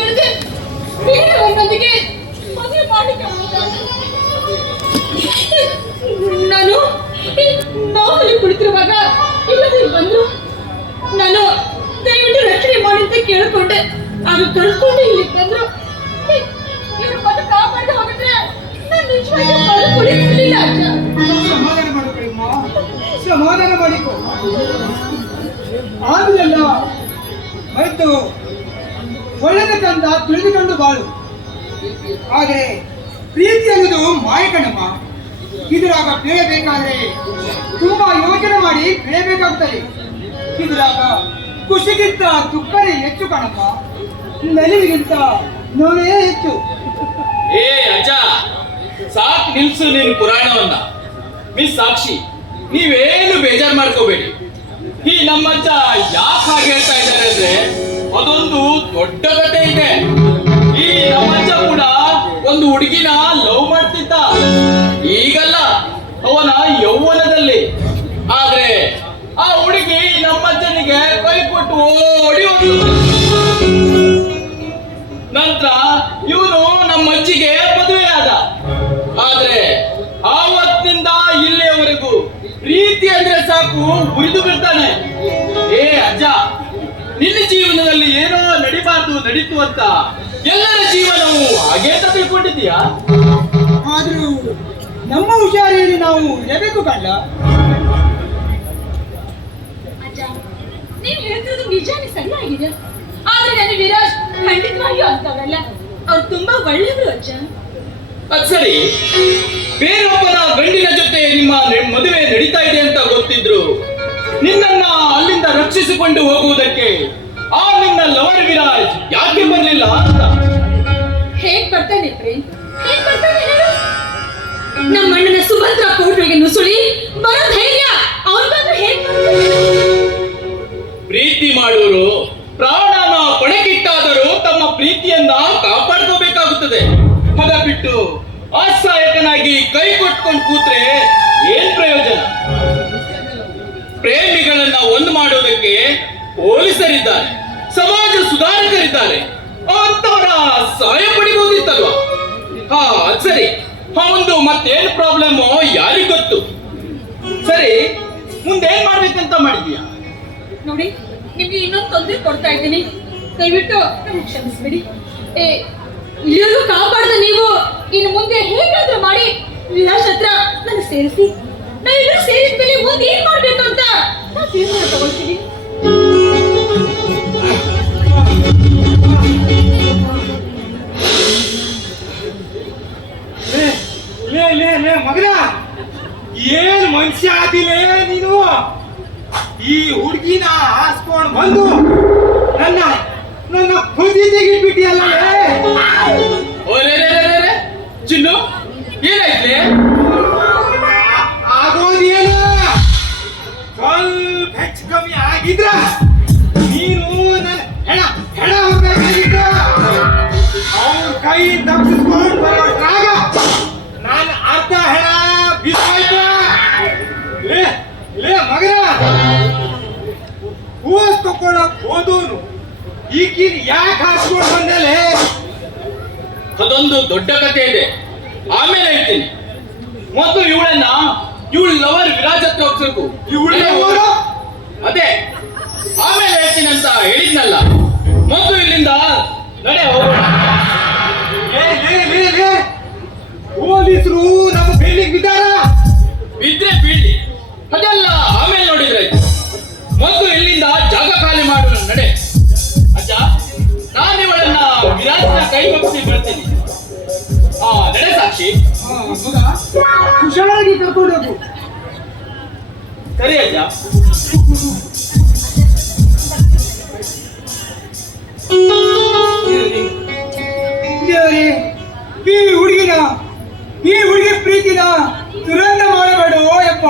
ತಿಳಿದು ಬೇರೆಯವರೊಂದಿಗೆ ಮದುವೆ ಮಾಡಲಿಕ್ಕೆ ನಾನು ನೋವಲ್ಲಿ ಕುಳಿತಿರುವಾಗ ಇಲ್ಲದೆ ಬಂದ್ರು. ನಾನು ದಯವಿಟ್ಟು ರಕ್ಷಣೆ ಮಾಡಿ ಅಂತ ಕೇಳಿಕೊಂಡೆ. ಆಗ ಕಳ್ಕೊಂಡು ಇಲ್ಲಿ ಬಂದ್ರು. ಇವರು ಬಂದು ಕಾಪಾಡಿ ಹೋಗಿದ್ರೆ ನಾನು ನಿಜವಾಗಿ ಕುಳಿತಿರ್ಲಿಲ್ಲ. ಸಮಾಧಾನ ಮಾಡಿಕೊಳ್ಳಿ, ಸಮಾಧಾನ ಮಾಡಿಕೊ. ಆದ್ರೆಲ್ಲ ಆಯ್ತು, ಒಳ್ಳೆದ ಕಂದ ತಿಳಿದುಕೊಂಡು ಬಾಳು. ಆದರೆ ಪ್ರೀತಿ ಅನ್ನೋದು ಮಾಯ ಕಣಮ್ಮ. ಇದರಾಗ ಬೆಳೆಯಬೇಕಾದ್ರೆ ತುಂಬಾ ಯೋಚನೆ ಮಾಡಿ ಬೆಳೆಯಬೇಕಾಗುತ್ತದೆ. ಇದರಾಗ ಖುಷಿಗಿಂತ ದುಃಖನೇ ಹೆಚ್ಚು ಕಣಮ್ಮ, ನಲಿವಿಗಿಂತ ನೋವೇ ಹೆಚ್ಚು. ಏ ಅಜ್ಜ, ಸಾಕ್ ನಿಲ್ಸು ನಿನ್ ಪುರಾಣವನ್ನ. ಮಿಸ್ ಸಾಕ್ಷಿ, ನೀವೇನು ಬೇಜಾರು ಮಾಡ್ಕೋಬೇಡಿ. ಈ ನಮ್ಮಜ್ಜ ಯಾಕೆ ಹಾಗೆ ಹೇಳ್ತಾ ಇದ್ದಾರೆ ಅಂದ್ರೆ ಅದೊಂದು ದೊಡ್ಡ ಕಥೆ ಇದೆ. ಈ ನಮ್ಮಜ್ಜ ಕೂಡ ಒಂದು ಹುಡುಗಿನ ಲವ್ ಮಾಡ್ತಿದ್ದ. ಈಗಲ್ಲ, ಅವನ ಯೌವನದಲ್ಲಿ. ಆದ್ರೆ ಆ ಹುಡುಗಿ ನಮ್ಮಜ್ಜನಿಗೆ ಕೈ ಕೊಟ್ಟು ಓಡಿ ಹೋದ್ಲು. ನಂತರ ಇವನು ನಮ್ಮಜ್ಜಿಗೆ ಮದುವೆಯಾದ. ಆದ್ರೆ ಆವತ್ತಿಂದ ಇಲ್ಲಿಯವರೆಗೂ ಪ್ರೀತಿ ಅಂದ್ರೆ ಸಾಕು ಉರಿದು ಬಿಡ್ತಾನೆ. ಏ ಅಜ್ಜ, ನಿನ್ನ ಜೀವನದಲ್ಲಿ ಏನೋ ನಡಿಬಾರ್ದು ನಡೀತು ಅಂತ ಎಲ್ಲರ ಜೀವನವು ಹಾಗೆ ಅಂತ ತಿಳ್ಕೊಂಡಿದ್ದೀಯಾ? ಆದ್ರೂ ನಮ್ಮ ಹುಷಾರಿಯಲ್ಲಿ ನಾವು ಇರಬೇಕು ಕಂಡ. ಅಜ್ಜ, ನೀವು ಹೇಳ್ತಿರೋದು ನಿಜಾನೇ ಸರಿಯಾಗಿದೆ. ಆದ್ರೆ ನನ್ನ ವಿರಾಜ್ ಖಂಡಿತವಾಗಿಯೂ ಅಂತವಲ್ಲ. ಅವ್ರು ತುಂಬಾ ಒಳ್ಳೆಯವರು ಅಜ್ಜ. ಅದ್ ಸರಿ, ಬೇರೊಬ್ಬನ ಗಂಡಿನ ಜೊತೆ ನಿಮ್ಮ ಮದುವೆ ನಡೀತಾ ಇದೆ ಅಂತ ಗೊತ್ತಿದ್ರು ನಿನ್ನನ್ನ ಅಲ್ಲಿಂದ ರಕ್ಷಿಸಿಕೊಂಡು ಹೋಗುವುದಕ್ಕೆ ಆ ನಿನ್ನ ಲವರ್ ವಿರಾಜ್ ಯಾಕೆ ಬರಲಿಲ್ಲ ಅಂತ. ಹೇಗ್ ಬರ್ತಾನೆ ಪ್ರೇಮ್? ಹೇಗ್ ಬರ್ತಾನೆ ಹೇಳು? ನಮ್ಮ ಅಣ್ಣನ ಸುಭದ್ರ ಕೋಟೆಗೆ ನುಸುಳಿ ಬರೋ ಧೈರ್ಯ ಅವನಿಗಾದ್ರೂ ಹೇಗ್ ಬರ್ತಾನೆ? ಪ್ರೀತಿ ಮಾಡೋರು ಪ್ರಾಣನ ಪಣಕ್ಕಿಟ್ಟಾದರೂ ತಮ್ಮ ಪ್ರೀತಿಯನ್ನ ಕಾಪಾಡ್ಕೋಬೇಕಾಗುತ್ತದೆ. ಮಗ ಬಿಟ್ಟು ಅಸಹಾಯಕನಾಗಿ ಕೈ ಕೊಟ್ಕೊಂಡು ಕೂತ್ರೆ ಏನ್ ಪ್ರಯೋಜನ? ಪ್ರೇಮಿಗಳನ್ನ ಒಂದು ಮಾಡೋದಕ್ಕೆ ಪೊಲೀಸರಿದ್ದಾರೆ, ಸಮಾಜ ಸುಧಾರಕರಿದ್ದಾರೆ. ಅಂತವರ ಸಹಾಯ ಪಡಿಬಹುದಿತ್ತಲ್ವಾ? ಹಾ, ಅದ್ ಸರಿ. ಒಂದು ಮತ್ತೇನ್ ಪ್ರಾಬ್ಲಮ್ ಯಾರಿಗ್ ಗೊತ್ತು. ಸರಿ, ಮುಂದೇನ್ ಮಾಡ್ಬೇಕಂತ ಮಾಡಿದ್ಯಾ? ನೋಡಿ, ನಿಮ್ಗೆ ಇನ್ನೊಂದು ತೊಂದರೆ ಕೊಡ್ತಾ ಇದ್ದೀನಿ. ದಯವಿಟ್ಟು ಕ್ಷಮಿಸ್ಬಿಡಿ. ಇಲ್ಲಿಯೂ ಕಾಪಾಡ್ದ ನೀವು ಇನ್ನು ಮುಂದೆ ಹೇಗಾದ್ರೂ ಮಾಡಿ ವಿಲಾಸ್ ಹತ್ರ ನನಗೆ ಸೇರಿಸಿ. ನಾವಿಬ್ಬರು ಸೇರಿದ ಮೇಲೆ ಮುಂದೆ ಏನ್ ಮಾಡ್ಬೇಕು ಅಂತ ನಾನು ತೀರ್ಮಾನ ತಗೊಳ್ತೀನಿ. ಮಗನ, ಏನ್ ಮನುಷ್ಯ ಆದಿಲೇ ನೀನು? ಈ ಹುಡುಗಿನ ಹಾರಿಸ್ಕೊಂಡು ಬಂದು ನನ್ನ ನನ್ನ ಬುದ್ಧಿ ತೆಗಿಬಿಟ್ಟಿಯಲ್ಲ. ಚಿನ್ನು, ಏನಾಯ್ತಲೇ? ಆಗೋದೇನು? ಸ್ವಲ್ಪ ಹೆಚ್ಚು ಕಮ್ಮಿ ಆಗಿದ್ರ ನೀನು ನನ್ನ ಹೆಣ ಹೆಣ ಹೋಗ್ಬೇಕಾಗಿತ್ತು. ಅವ್ರ ಕೈ ತಪ್ಪಿಸ್ಕೊಂಡು ಬರೋದ್ರಾಗ ನಾನು ಅರ್ಧ ಹೆಣ ಬಿಸಾಯ್ತು. ಲೇ ಮಗನ, ಹೂಸ್ ತಗೊಳಕ್ ಹೋದವನು ಈಗಿನ ಯಾಕೆ ಹಾಸ್ಕೊಂಡು ಬಂದಲೇ? ಅದೊಂದು ದೊಡ್ಡ ಕಥೆ ಇದೆ, ಆಮೇಲೆ ಹೇಳ್ತೀನಿ. ಮೊದಲು ಇವಳ ಲವರ್ ವಿರಾಜ್ ಹತ್ರ ಹೋಗ್ಬೇಕು. ಅದೇ ಆಮೇಲೆ ಹೇಳ್ತೀನಿ ಅಂತ ಹೇಳಿದ್ನಲ್ಲ. ಮೊದಲು ಇಲ್ಲಿಂದ ನಡೆ ಹೋಗೋಣ. ಪೊಲೀಸರು ನಮ್ಮ ಬೆಳ್ಳಿಗೆ ಬಿದ್ದಾರ. ಬಿದ್ರೆ ಬೀಳಿ, ಅದೆಲ್ಲ ಆಮೇಲೆ ನೋಡಿದ್ರಾಯ್ತು. ಮೊದಲು ಇಲ್ಲಿಂದ ಜಾಗ ಖಾಲಿ ಮಾಡು. ನಡೆ ಅಜ್ಜ, ನಾನು ಇವಳನ್ನ ವಿರಾಜ್ನ ಕೈ ಮುಗಿಸಿ ಬರ್ತೀನಿ. ನಡೆ ಸಾಕ್ಷಿ. ಹುಷಾರಾಗಿ ಕರ್ಕೊಂಡು ಹೋಗು. ಸರಿ ಅಜ್ಜ. ದೇವರೇ, ಈ ಹುಡುಗಿ ಪ್ರೀತಿನ ದುರಂತ ಮಾಡಬೇಡ ಯಪ್ಪ.